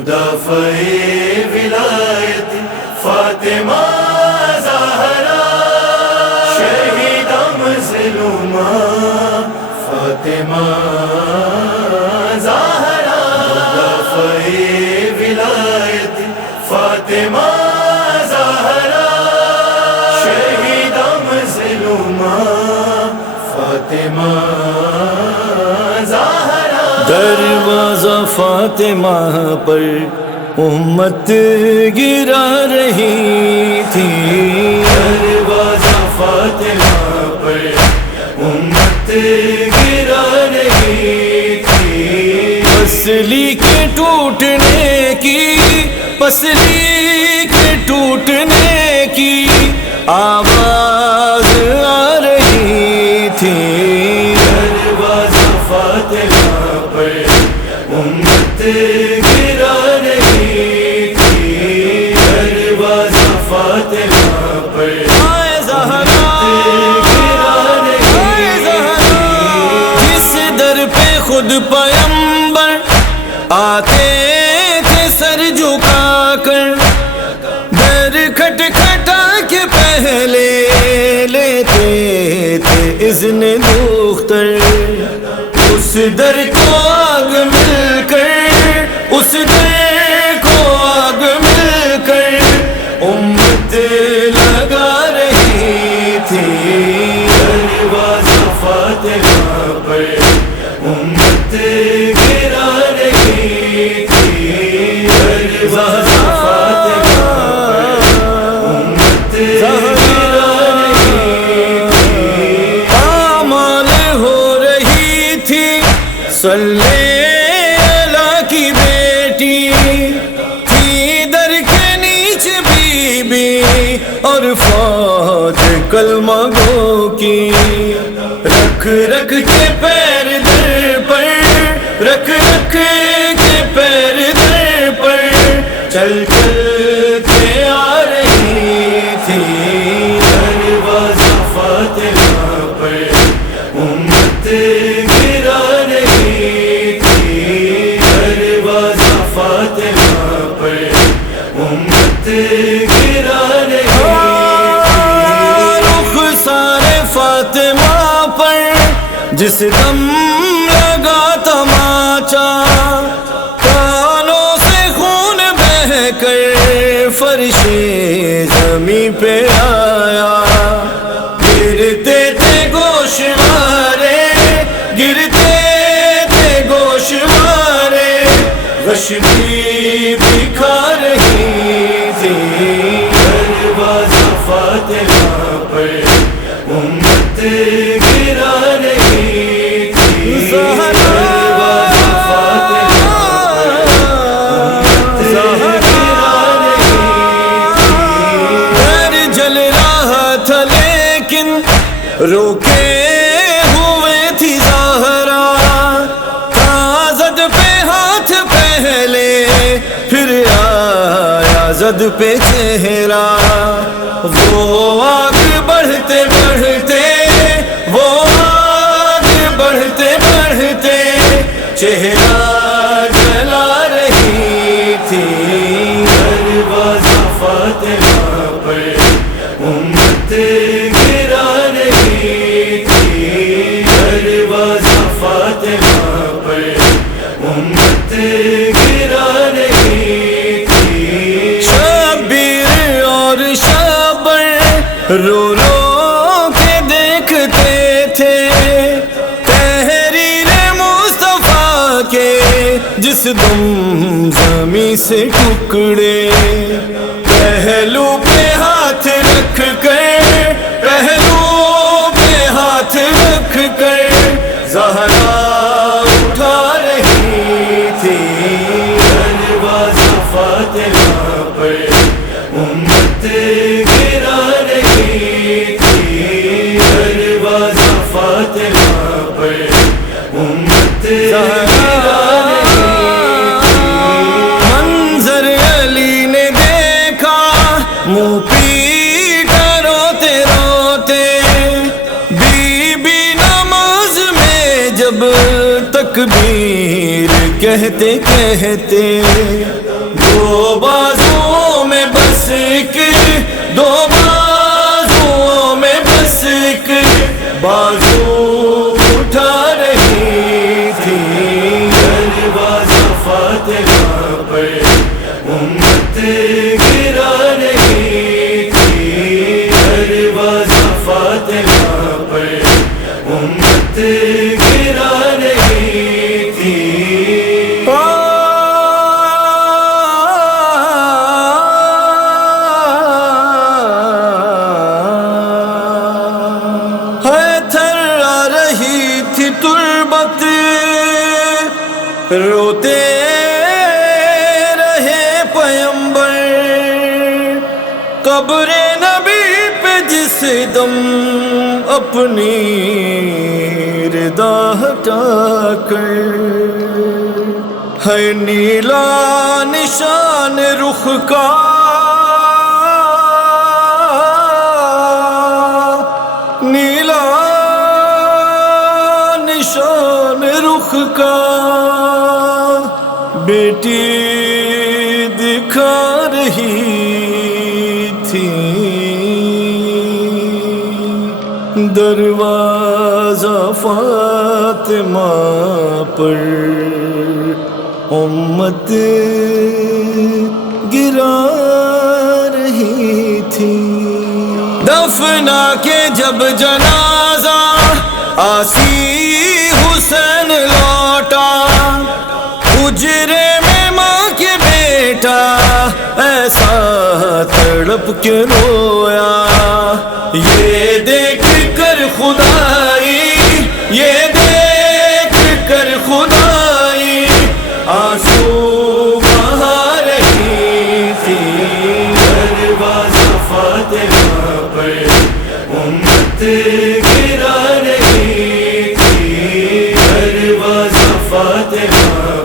مدافع ولایت فاطمہ زہرا، شہیدہ مظلومہ فاطمہ زہرا، مدافع ولایت فاطمہ زہرا، شہیدہ مظلومہ فاطمہ زہرا۔ دروازہ فاطمہ پر امت گرا رہی تھی، دروازہ فاطمہ پر امت گرا رہی تھی، پسلی کے ٹوٹنے کی، پسلی کے ٹوٹنے کی آواز آ رہی تھی، دروازہ فاطمہ پر امت گرا رہی تھی، دروازہ فاطمہ پر آئے زہرا، گرا رہی تھی، جس در پہ خود پیغمبر آتے تھے سر جھکا کر، در کھٹ کھٹا کے پہلے لیتے تھے اذن دختر، اس در کو آگ مل کر، اس در کو آگ مل کر امت لگا رہی تھی، دروازہ فاطمہ پر امت گرا رہی تھی، دروازہ فاطمہ پر امت گرا رہی تھی، آمال ہو رہی تھی صلی اللہ کی بیٹی، تھی در کے نیچے بی بی اور فوج کلمہ گو کی، رکھ رکھ کے پیر در پر، رکھ رکھ کے پیر در پر چل چل کے آ رہی تھی، دروازہ فاطمہ پر امت گرا رہی تھی، دروازہ فاطمہ پر امت گرا رہی تھی، رخسار فاطمہ پر جس دم لگا تماچا، کانوں سے خون بہہ کر فرش زمیں پہ آیا، گرتے تھے گوشوارے، گرتے تھے گوشوارے، غش بھی دکھا رہی تھی، دروازہ فاطمہ پر امت گرا رہی تھی، دروازہ فاطمہ پر امت گرا رہی تھی، گھر جل رہا تھا لیکن روکے ہوئے تھی زہرا، تھا زد پہ ہاتھ پہلے پھر آیا زد پہ چہرہ، وہ آگ بڑھتے بڑھتے، وہ آگ بڑھتے بڑھتے چہرہ جلا رہی تھی، دروازہ فاطمہ پر امت گرا رہی تھی، دروازہ فاطمہ پر امت گرا رہی تھی، شبیر اور شابر رو رو کے دیکھتے تھے تحریر مصطفیٰ کے جس دم زمیں سے ٹکڑے، پہلو پہ ہاتھ رکھ کر، پہلو پہ ہاتھ رکھ کر زہرا اٹھا رہی تھی، دروازہ فاطمہ پر امت گرا رہی تھی، دروازہ فاطمہ پر امت گرا رہی تھی، منظر علی نے دیکھا منہ پیٹا روتے روتے، بی بی نماز میں جب تکبیر کہتے کہتے دو بازوں میں بس ایک، دو بازوں میں بس ایک بازو اٹھا رہی تھی۔ دروازہ فاتحہ پر امت گرا رہی تھی، دروازہ فاتحہ پر امت گرا رہی تھی۔ تھرا رہی تھی تربت، روتے رہے پیمبر، قبر نبی پہ جس دم اپنی ردا ہٹا کر، ہے نیلا نشان رخ کا، نیلا نشان رخ کا، بیٹی دکھا رہی تھی۔ دروازہ فاطمہ پر امت گرا رہی تھی۔ دفنا کے جب جنازہ آسی حسین لوٹا، حجرے میں ماں کے بیٹا ایسا تڑپ کے رویا، یہ دیکھ کر خدائی، یہ دیکھ کر خدائی آنسو بہا رہی تھی۔ دروازہ فاتحہ پر امت گرا رہی تھی، دروازہ فاتحہ